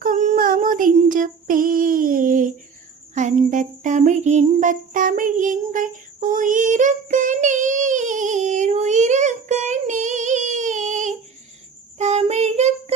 மணக்கும் அமுதென்று பேர். அந்த தமிழ் இன்பத் தமிழ் எங்கள் உயிருக்கு நேர், உயிருக்கு நேர். தமிழுக்கு